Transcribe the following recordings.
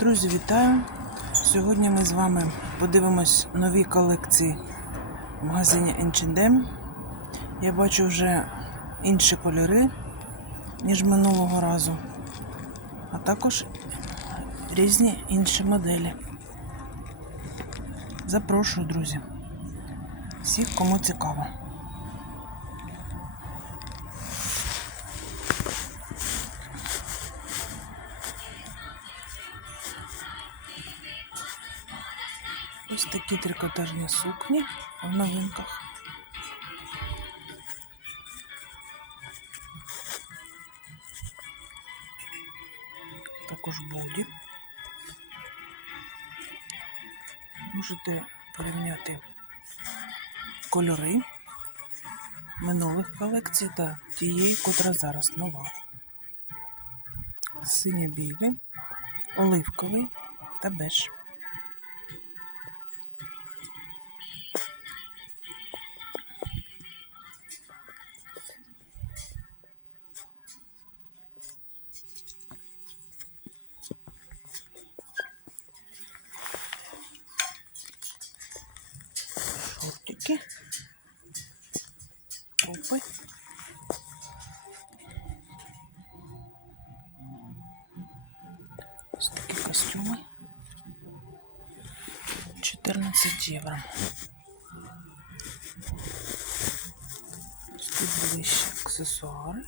Друзі, вітаю! Сьогодні ми з вами подивимось нові колекції в магазині H&M. Я бачу вже інші кольори, ніж минулого разу, а також різні інші моделі. Запрошую, друзі. Всіх, кому цікаво. Такі трикотажні сукні в новинках. Також боді. Можете порівняти кольори минулих колекцій та тієї, котра зараз нова. Синьо-білі, оливковий та беж. Шортики, топи. Ось такі костюми. 14 євро. Тут ближче аксесуари.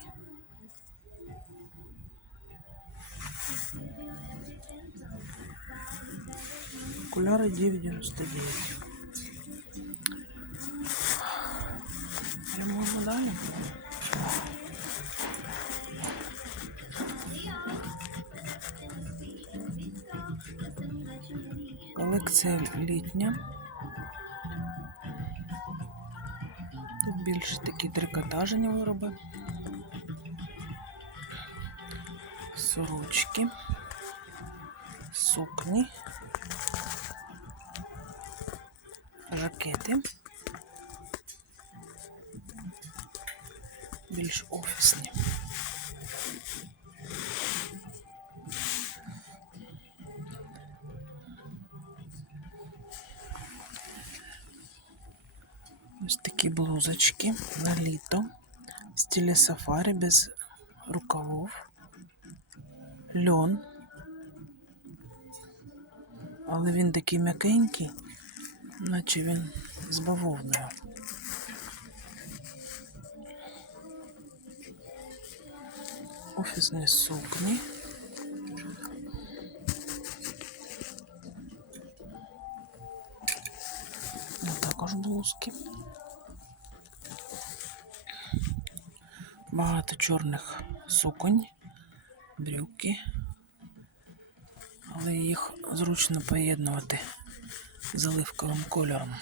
Окуляри 9,99. Колекція літня. Тут більш такі трикотажені вироби. Сорочки, сукні, жакети. більш офісні. Ось такі блузочки на літо. В стилі сафарі без рукавов. Льон. Але він такий м'якенький, наче він з бавовною. офісні сукні. Чорних суконь, брюки, але їх зручно поєднувати з оливковим кольором.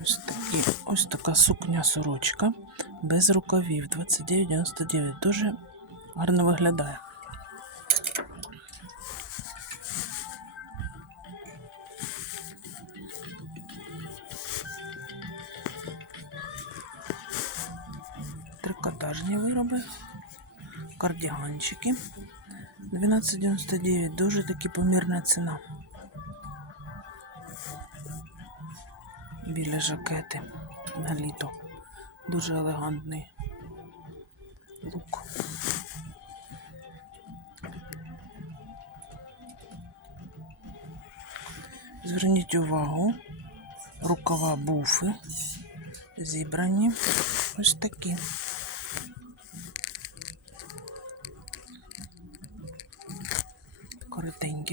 Ось такі, ось така сукня сорочка без рукавів 29,99. Дуже гарно виглядає. Кардіганчики 12,99. Дуже таки помірна ціна. Білі жакети на літо. Дуже елегантний лук. Зверніть увагу, рукава буфи зібрані ось такі.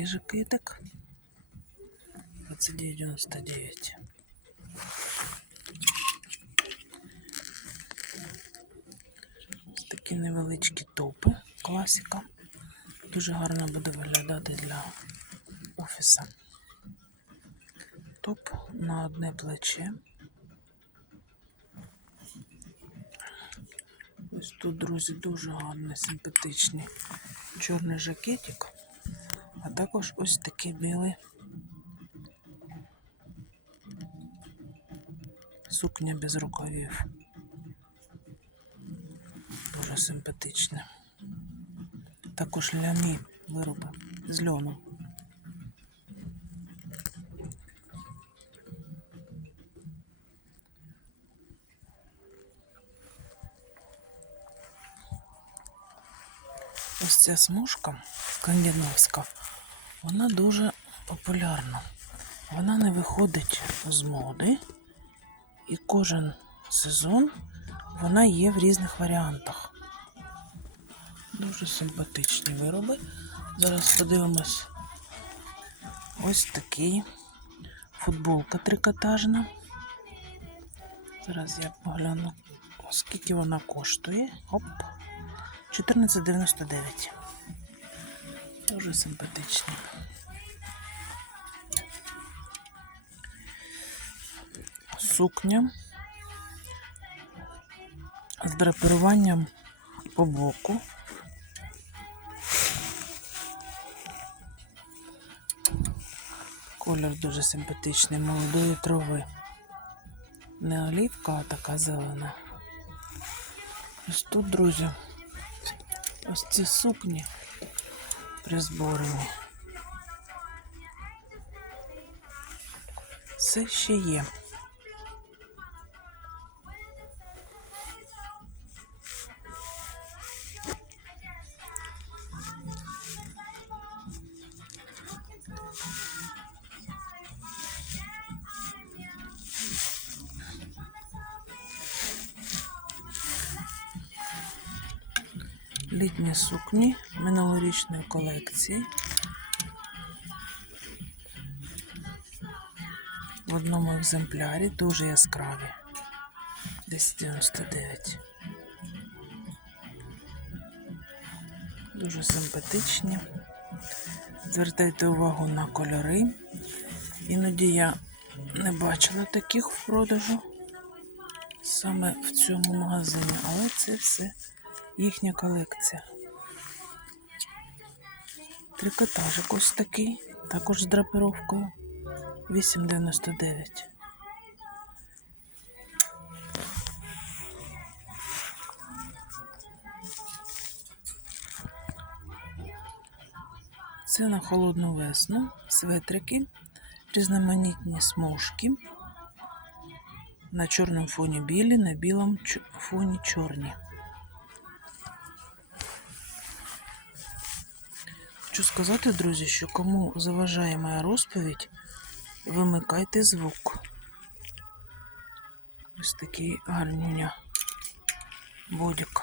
Коротенький жакетик. 29,99. Ось такі невеличкі топи, класика. Дуже гарно буде виглядати для офіса. Топ на одне плече. Ось тут, друзі, дуже гарний, симпатичний чорний жакетик, а також ось такий білий сукня без рукавів. Дуже симпатичне. Також лямі вироби з льону. Ось ця смужка скандинавська, вона дуже популярна. Вона не виходить з моди, і кожен сезон вона є в різних варіантах. Дуже симпатичні вироби. Зараз подивимось. Ось такий. Футболка трикотажна. Зараз я погляну, скільки вона коштує. Оп. 14,99. Дуже симпатичні. Сукня з драпируванням по боку. Колір дуже симпатичний, молодої трави. Не олівка, а така зелена. Ось тут, друзі, ось ці сукні призборені. Все ще є. Літні сукні минулорічної колекції. В одному екземплярі дуже яскраві. 1099. Дуже симпатичні. Звертайте увагу на кольори. Іноді я не бачила таких в продажу саме в цьому магазині, але це все їхня колекція. Трикотажик ось такий, також з драпировкою. 8,99. Це на холодну весну, светрики, різноманітні смужки. На чорному фоні білі, на білому фоні чорні. Хочу сказати, друзі, що кому заважає моя розповідь, вимикайте звук. Ось такий гарнюня бодік.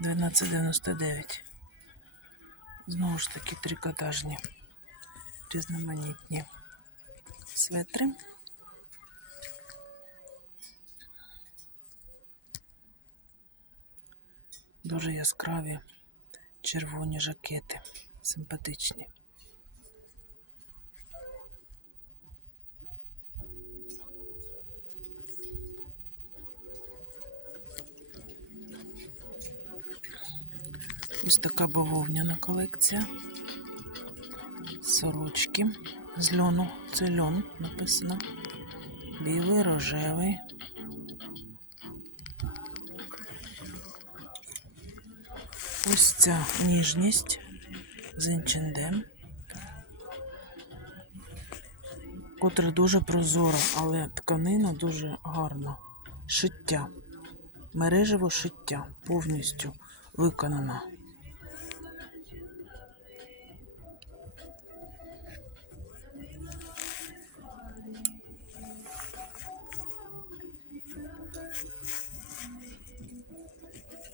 12,99. Знову ж таки трикотажні, різноманітні светри. Дуже яскраві червоні жакети, симпатичні. Ось така бавовняна колекція. Сорочки з льону. Це льон написано. Білий, рожевий. Ось ця ніжність з інчендем, котра дуже прозора, але тканина дуже гарна. Шиття. Мережево шиття повністю виконана.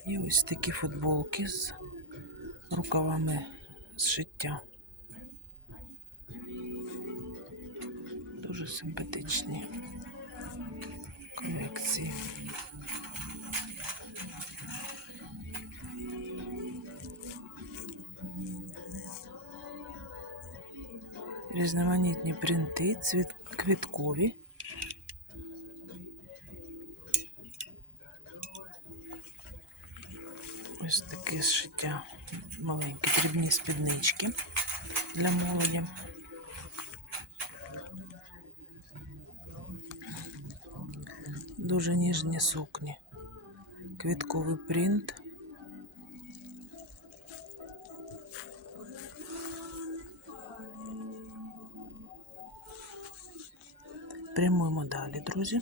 І ось такі футболки з рукавами зшиття. Дуже симпатичні колекції. Різноманітні принти, цвіт квіткові. Таке зшиття. Маленькі дрібні спіднички для молоді. Дуже ніжні сукні. Квітковий принт. Прямуємо далі, друзі.